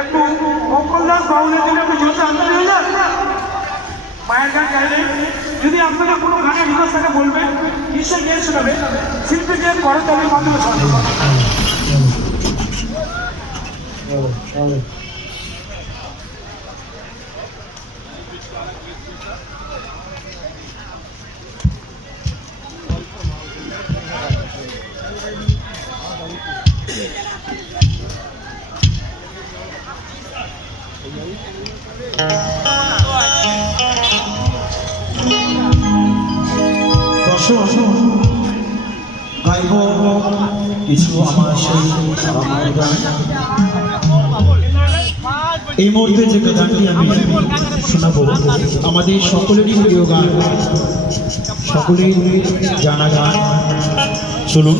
একটু মঙ্গল দাস বাউলের জন্য একটু জোরসে আন্তরিক হয়ে যান। মায়ের গান গাইলে যদি আপনারা কোনো গানের রিকোয়েস্ট থাকে বলবেন, নিশ্চয়ই গিয়ে শোনাবে। শিল্পীকে করতালির মাধ্যমে শোনাবে। গাইব কিছু আমার সেই গান। এই মুহূর্তে যে গানটি আমি শোনাবো আমাদের সকলেরই প্রিয় গান, সকলেই জানা গান। চলুন।